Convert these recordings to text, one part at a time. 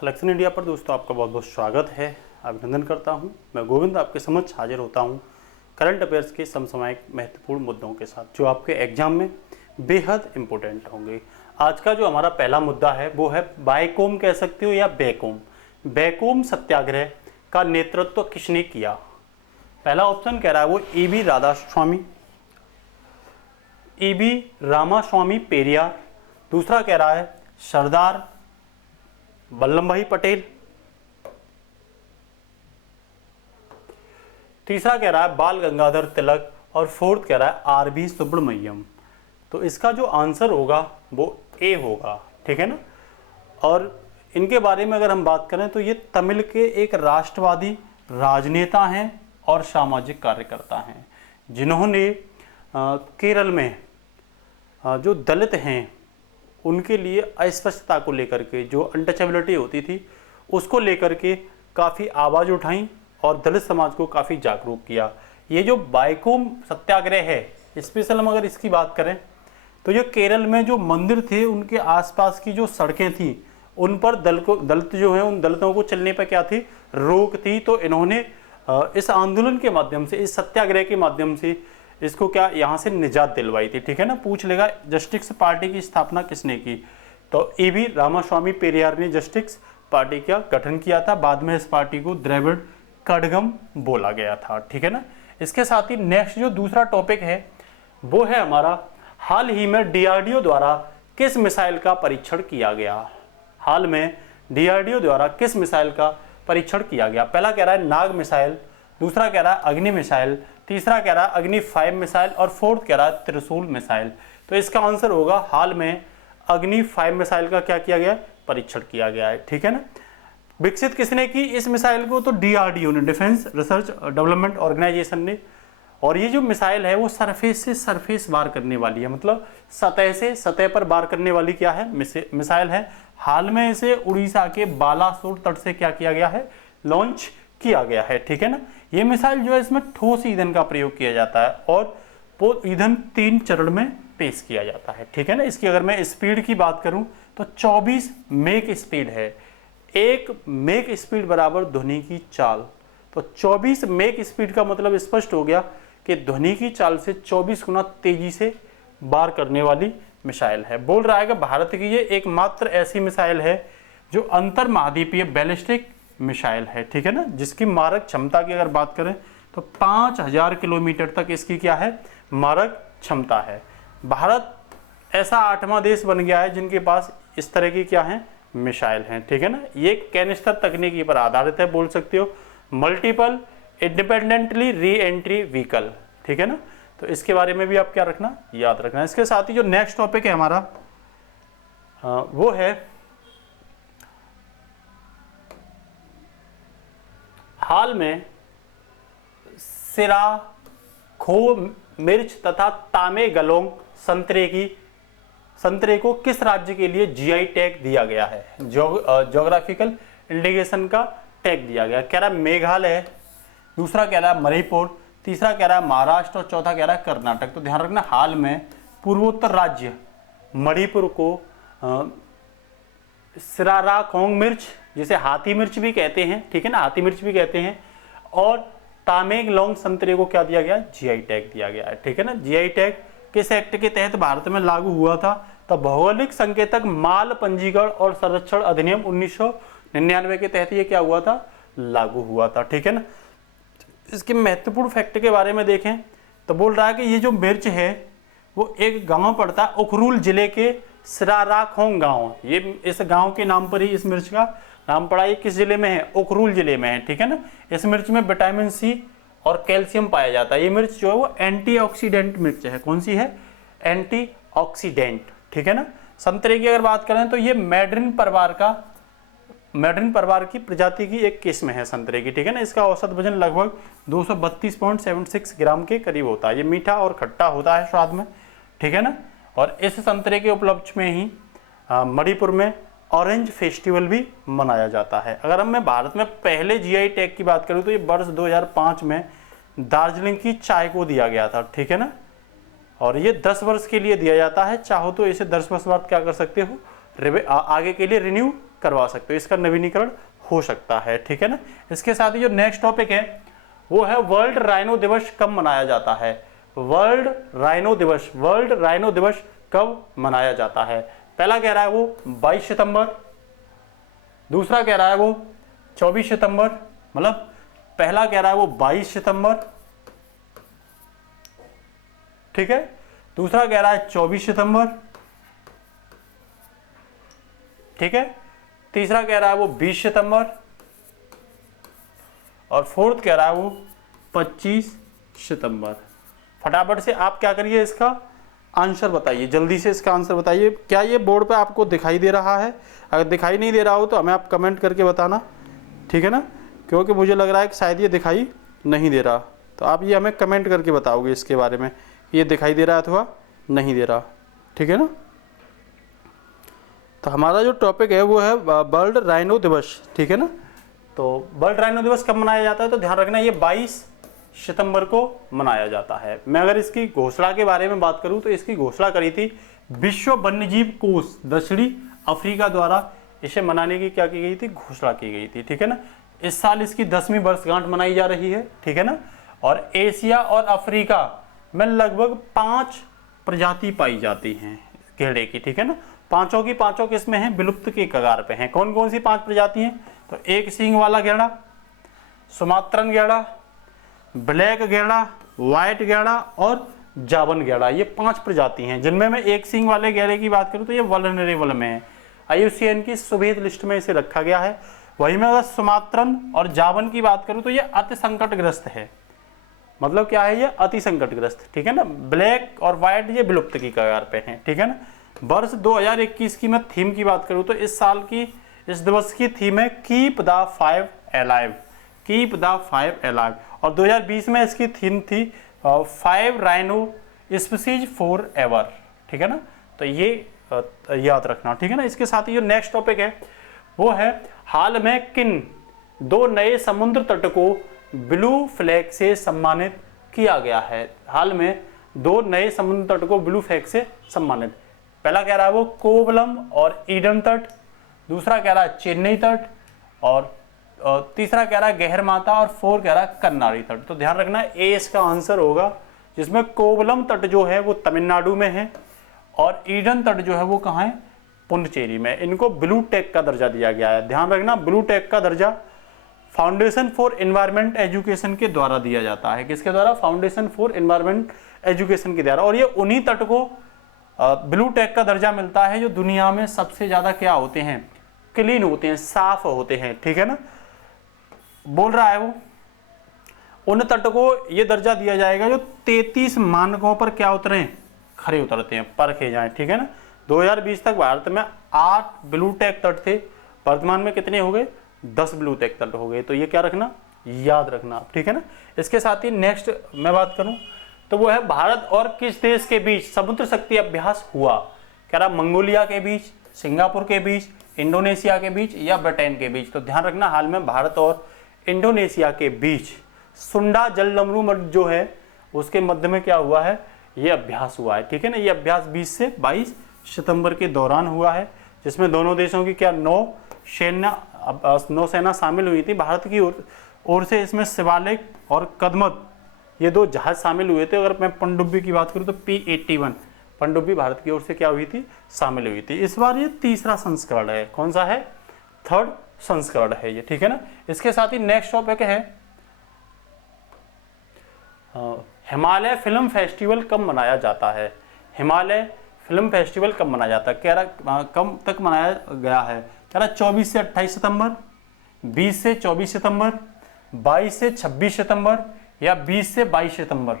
Selection India पर दोस्तों आपका बहुत बहुत स्वागत है, अभिनंदन करता हूं। मैं गोविंद आपके समक्ष हाजिर होता हूं करंट अफेयर्स के समसामयिक महत्वपूर्ण मुद्दों के साथ जो आपके एग्जाम में बेहद इंपॉर्टेंट होंगे। आज का जो हमारा पहला मुद्दा है वो है बायकोम कह सकते हो या बैकोम। बैकोम सत्याग्रह का नेतृत्व किसने किया? पहला ऑप्शन कह रहा है वो ईबी रामास्वामी पेरियार। दूसरा कह रहा है सरदार वल्लभ भाई पटेल। तीसरा कह रहा है बाल गंगाधर तिलक और फोर्थ कह रहा है आर.बी. सुब्रमण्यम। तो इसका जो आंसर होगा वो ए होगा, ठीक है ना। और इनके बारे में अगर हम बात करें तो ये तमिल के एक राष्ट्रवादी राजनेता हैं और सामाजिक कार्यकर्ता हैं जिन्होंने केरल में जो दलित हैं उनके लिए अस्पृश्यता को लेकर के, जो अनटचेबिलिटी होती थी उसको लेकर के काफ़ी आवाज़ उठाई और दलित समाज को काफ़ी जागरूक किया। ये जो बायकोम सत्याग्रह है, स्पेशल हम अगर इसकी बात करें तो ये केरल में जो मंदिर थे उनके आसपास की जो सड़कें थी उन पर दलित जो है उन दलितों को चलने पर क्या थी, रोक थी। तो इन्होंने इस आंदोलन के माध्यम से, इस सत्याग्रह के माध्यम से इसको क्या यहाँ से निजात दिलवाई थी, ठीक है ना। पूछ लेगा जस्टिस पार्टी की स्थापना किसने की, तो ईबी रामास्वामी पेरियार ने जस्टिस पार्टी का गठन किया था। बाद में इस पार्टी को द्रविड़ कड़गम बोला गया था, ठीक है ना। इसके साथ ही नेक्स्ट जो दूसरा टॉपिक है वो है हमारा हाल ही में डीआरडीओ द्वारा किस मिसाइल का परीक्षण किया गया। हाल में डीआरडीओ द्वारा किस मिसाइल का परीक्षण किया गया? पहला कह रहा है नाग मिसाइल, दूसरा कह रहा है अग्नि मिसाइल, तीसरा कह रहा है अग्नि 5 मिसाइल और फोर्थ कह रहा है त्रिशूल मिसाइल। तो इसका आंसर होगा हाल में अग्नि 5 मिसाइल का क्या किया गया, परीक्षण किया गया है, ठीक है ना। विकसित किसने की इस मिसाइल को? तो डीआरडीओ ने, डिफेंस रिसर्च डेवलपमेंट ऑर्गेनाइजेशन ने। और ये जो मिसाइल है वो सरफेस से सरफेस वार करने वाली है, मतलब सतह से सतह पर वार करने वाली क्या है, मिसाइल है। हाल में इसे उड़ीसा के बालासोर तट से क्या किया गया है, लॉन्च किया गया है, ठीक है ना। ये मिसाइल जो है इसमें ठोस ईंधन का प्रयोग किया जाता है और वो ईंधन 3 चरण में पेश किया जाता है, ठीक है ना। इसकी अगर मैं स्पीड की बात करूं तो 24 मेक स्पीड है। 1 मेक स्पीड बराबर ध्वनि की चाल। तो 24 मेक स्पीड का मतलब स्पष्ट हो गया कि ध्वनि की चाल से 24 गुना तेजी से वार करने वाली मिसाइल है। बोल रहा है कि भारत की ये एकमात्र ऐसी मिसाइल है जो अंतर महाद्वीपीय बैलिस्टिक मिसाइल है, ठीक है ना, जिसकी मारक क्षमता की अगर बात करें तो 5000 किलोमीटर तक इसकी क्या है, मारक क्षमता है। भारत ऐसा 8वां देश बन गया है जिनके पास इस तरह की क्या है, मिसाइल हैं, ठीक है ना। ये कैनिस्टर तकनीकी पर आधारित है, बोल सकते हो multiple independently re entry vehicle, ठीक है ना। तो इसके बारे में भी आप क्या रखना, याद रखना। इसके साथ ही जो नेक्स्ट टॉपिक है हमारा वो है हाल में सिरा, खो मिर्च तथा तामेगलोंग संतरे को किस राज्य के लिए जीआई टैग दिया गया है? ज्योग्राफिकल इंडिकेशन का टैग दिया गया। कह रहा है मेघालय, दूसरा कह रहा है मणिपुर, तीसरा कह रहा है महाराष्ट्र और चौथा कह रहा है कर्नाटक। तो ध्यान रखना हाल में पूर्वोत्तर राज्य मणिपुर को सिराराखोंग मिर्च, जिसे हाथी मिर्च भी कहते हैं, ठीक है ना, हाथी मिर्च भी कहते हैं, और तामेंगलोंग संतरे को क्या दिया गया, जीआई टैग दिया गया है, ठीक है ना। जीआई टैग किस एक्ट के तहत भारत में लागू हुआ था? तो भौगोलिक संकेतक माल पंजीकरण और संरक्षण अधिनियम 1999 के तहत ये क्या हुआ था, लागू हुआ था, ठीक है ना। इसके महत्वपूर्ण फैक्ट के बारे में देखें तो बोल रहा है कि ये जो मिर्च है वो एक गांव पड़ता है उखरुल जिले के सिराराखोंग गांव। ये इस गांव के नाम पर ही इस मिर्च का नाम पड़ा। ये किस जिले में है, उखरुल जिले में है, ठीक है ना। इस मिर्च में विटामिन सी और कैल्शियम पाया जाता है। ये मिर्च जो है वो एंटीऑक्सीडेंट मिर्च है। कौन सी है, एंटीऑक्सीडेंट, ठीक है ना। संतरे की अगर बात करें तो ये मैड्रिन परिवार की प्रजाति की एक किस्म है संतरे की, ठीक है ना। इसका औसत वजन लगभग 232.76 ग्राम के करीब होता है। ये मीठा और खट्टा होता है स्वाद में, ठीक है ना। और इस संतरे के उपलक्ष्य में ही मणिपुर में ऑरेंज फेस्टिवल भी मनाया जाता है। अगर मैं भारत में पहले जीआई टैग की बात करूं तो ये वर्ष 2005 में दार्जिलिंग की चाय को दिया गया था, ठीक है ना। और ये 10 वर्ष के लिए दिया जाता है। चाहो तो इसे 10 वर्ष बाद क्या कर सकते हो, आगे के लिए रिन्यू करवा सकते हो, इसका नवीनीकरण हो सकता है, ठीक है ना। इसके साथ ही जो नेक्स्ट टॉपिक है वो है वर्ल्ड राइनो दिवस कब मनाया जाता है। वर्ल्ड राइनो दिवस कब मनाया जाता है। पहला कह रहा है वो 22 सितंबर, दूसरा कह रहा है वो 24 सितंबर, मतलब पहला कह रहा है वो 22 सितंबर, ठीक है, दूसरा कह रहा है 24 सितंबर, ठीक है, तीसरा कह रहा है वो 20 सितंबर और फोर्थ कह रहा है वो 25 सितंबर। फटाफट से आप क्या करिए, इसका आंसर बताइए, जल्दी से इसका आंसर बताइए। क्या ये बोर्ड पे आपको दिखाई दे रहा है? अगर दिखाई नहीं दे रहा हो तो हमें आप कमेंट करके बताना, ठीक है ना, क्योंकि मुझे लग रहा है कि शायद ये दिखाई नहीं दे रहा। तो आप ये हमें कमेंट करके बताओगे इसके बारे में, ये दिखाई दे रहा है अथवा नहीं दे रहा, ठीक है ना। तो हमारा जो टॉपिक है वो है वर्ल्ड राइनो दिवस, ठीक है ना। तो वर्ल्ड राइनो दिवस कब मनाया जाता है, तो ध्यान रखना ये 22 सितंबर को मनाया जाता है। मैं अगर इसकी घोषणा के बारे में बात करूं तो इसकी घोषणा करी थी विश्व वन्यजीव कोष दक्षिणी अफ्रीका द्वारा, इसे मनाने की क्या की गई थी, घोषणा की गई थी, ठीक है ना। इस साल इसकी 10वीं वर्षगांठ मनाई जा रही है, ठीक है ना। और एशिया और अफ्रीका में लगभग 5 प्रजाति पाई जाती हैं घेड़े की, ठीक है ना। पांचों की पांचों किस्में हैं, विलुप्त के कगार पे हैं। कौन कौन सी 5 प्रजाति हैं, तो एक सींग वाला घेड़ा, सुमात्रन घेड़ा, ब्लैक घेड़ा, व्हाइट घेड़ा और जावन घेड़ा, ये 5 प्रजाति हैं, जिनमें मैं एक सींग वाले घेड़े की बात करूं तो ये वल्नरेबल में है, IUCN की सुभेद लिस्ट में इसे रखा गया है। वहीं में अगर सुमात्रन और जावन की बात करूं तो ये अति संकटग्रस्त है, मतलब क्या है, ये अति संकटग्रस्त, ठीक है ना। ब्लैक और व्हाइट ये विलुप्त की कगार पे हैं, ठीक है ना। वर्ष 2021 की मैं थीम की बात करूं तो इस साल की, इस दिवस की थीम है keep the 5 alive, keep the 5 alive. और 2020 में इसकी थीम थी 5 राइनो स्पीसीज फॉर एवर, ठीक है ना। तो ये याद रखना, ठीक है ना। इसके साथ ही जो नेक्स्ट टॉपिक है वो है हाल में किन 2 नए समुद्र तट को ब्लू फ्लैग से सम्मानित किया गया है। हाल में 2 नए समुद्र तट को ब्लू फ्लैग से सम्मानित, पहला कह रहा है वो कोवलम और ईडन तट, दूसरा कह रहा है चेन्नई तट और तीसरा कह रहा है गहरमाता और 4 कह रहा है कन्नारी तट। तो ध्यान रखना ए इसका आंसर होगा, जिसमें कोवलम तट जो है वो तमिलनाडु में है और ईडन तट जो है वो कहाँ है, पुडुचेरी में। इनको ब्लू टेक का दर्जा दिया गया है। ध्यान रखना ब्लू टेक का दर्जा फाउंडेशन फॉर एनवायरमेंट एजुकेशन के द्वारा दिया जाता है। किसके द्वारा, फाउंडेशन फॉर एनवायरमेंट एजुकेशन के द्वारा। और ये उन्हीं तट को ब्लू टेक का दर्जा मिलता है जो दुनिया में सबसे ज्यादा क्या होते हैं, क्लीन होते हैं, साफ होते हैं, ठीक है ना। बोल रहा है वो उन तट को ये दर्जा दिया जाएगा जो 33 मानकों पर क्या उतरे, खरे उतरते हैं, परखे जाएं, ठीक है ना। 2020 तक भारत में 8 ब्लू टेक तट थे, वर्तमान में कितने हो गए, 10 ब्लू टेक तट हो गए। तो ये क्या रखना, याद रखना, ठीक है ना। इसके साथ ही नेक्स्ट मैं बात करूं तो वो है भारत और किस देश के बीच समुद्र शक्ति अभ्यास हुआ। कह रहा मंगोलिया के बीच, सिंगापुर के बीच, इंडोनेशिया के बीच या ब्रिटेन के बीच। तो ध्यान रखना हाल में भारत और इंडोनेशिया के बीच सुंडा जलडमरू मठ जो है उसके मध्य में क्या हुआ है, ये अभ्यास हुआ है, ठीक है ना। ये अभ्यास 20 से 22 सितंबर के दौरान हुआ है, जिसमें दोनों देशों की क्या नौसेना शामिल हुई थी। भारत की ओर से इसमें शिवालिक और कदमत ये 2 जहाज शामिल हुए थे। अगर मैं पनडुब्बी की बात करूं तो P-81 पनडुब्बी भारत की ओर से क्या हुई थी, शामिल हुई थी। इस बार ये तीसरा संस्करण है, कौन सा है, 3rd संस्करण है ये, ठीक है ना। इसके साथ ही नेक्स्ट टॉपिक है हिमालय फिल्म फेस्टिवल कब मनाया जाता है। हिमालय फिल्म फेस्टिवल कब मनाया जाता है, कह रहा कब तक मनाया गया है, कह रहा 24 से 28 सितंबर, 20 से 24 सितंबर, 22 से 26 सितंबर या 20 से 22 सितंबर।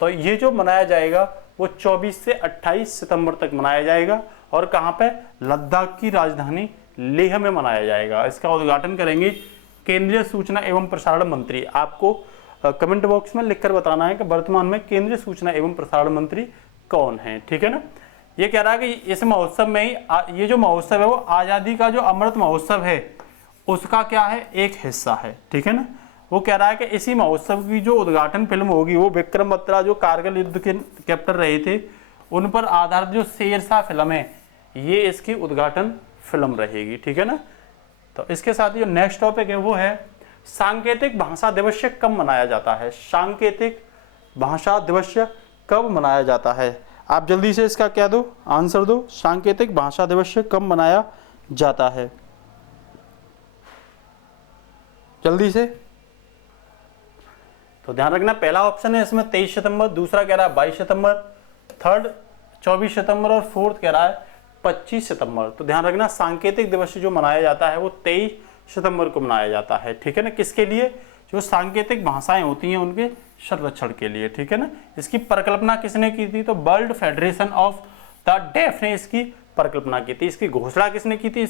तो ये जो मनाया जाएगा वो 24 से 28 सितंबर तक मनाया जाएगा। और कहाँ पे, लद्दाख की राजधानी लेह में मनाया जाएगा। इसका उद्घाटन करेंगे केंद्रीय सूचना एवं प्रसारण मंत्री। आपको कमेंट बॉक्स में लिखकर बताना है कि वर्तमान में केंद्रीय सूचना एवं प्रसारण मंत्री कौन है, ठीक है ना। ये कह रहा है कि इस महोत्सव में ही ये जो महोत्सव है वो आज़ादी का जो अमृत महोत्सव है उसका क्या है, एक हिस्सा है, ठीक है ना। वो कह रहा है कि इसी महोत्सव की जो उद्घाटन फिल्म होगी वो विक्रम बत्रा जो कारगिल युद्ध के कैप्टन रहे थे उन पर आधारित जो शेरशाह फिल्म है ये इसकी उद्घाटन फिल्म रहेगी, ठीक है ना। तो इसके साथ जो नेक्स्ट टॉपिक है वो है सांकेतिक भाषा दिवस कब मनाया जाता है। सांकेतिक भाषा दिवस कब मनाया जाता है? आप जल्दी से इसका क्या दो, आंसर दो। सांकेतिक भाषा दिवस कब मनाया जाता है? जल्दी से। तो ध्यान रखना पहला ऑप्शन है इसमें 23 सितंबर, दूसरा कह रहा है 22 सितंबर, थर्ड 24 सितंबर और फोर्थ कह रहा है 25 सितंबर। तो ध्यान रखना सांकेतिक दिवस जो मनाया जाता है वो 23 सितंबर को मनाया जाता है, ठीक है ना। किसके लिए? जो सांकेतिक भाषाएं होती हैं उनके संरक्षण के लिए, ठीक है ना। इसकी परिकल्पना किसने की थी? तो world federation of the deaf ने इसकी परिकल्पना की थी। इसकी घोषणा किसने की थी?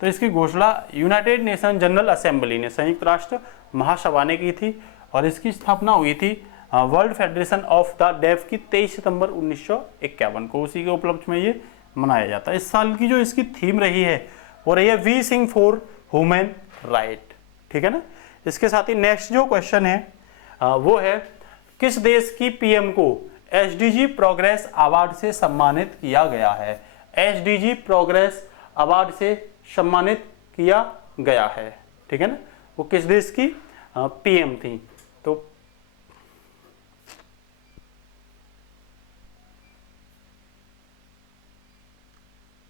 तो इसकी घोषणा यूनाइटेड नेशन जनरल असेंबली ने, संयुक्त राष्ट्र महासभा ने की थी और इसकी स्थापना हुई थी world federation of the deaf की 23 सितंबर 1951 को। उसी के उपलक्ष्य में ये मनाया जाता है। इस साल की जो इसकी थीम रही है वो रही है we sing for human right, ठीक है ना। इसके साथ ही नेक्स्ट जो क्वेश्चन है वो है किस देश की पीएम को एसडीजी प्रोग्रेस अवार्ड से सम्मानित किया गया है? एसडीजी प्रोग्रेस अवार्ड से सम्मानित किया गया है, ठीक है ना। वो किस देश की पीएम थी? तो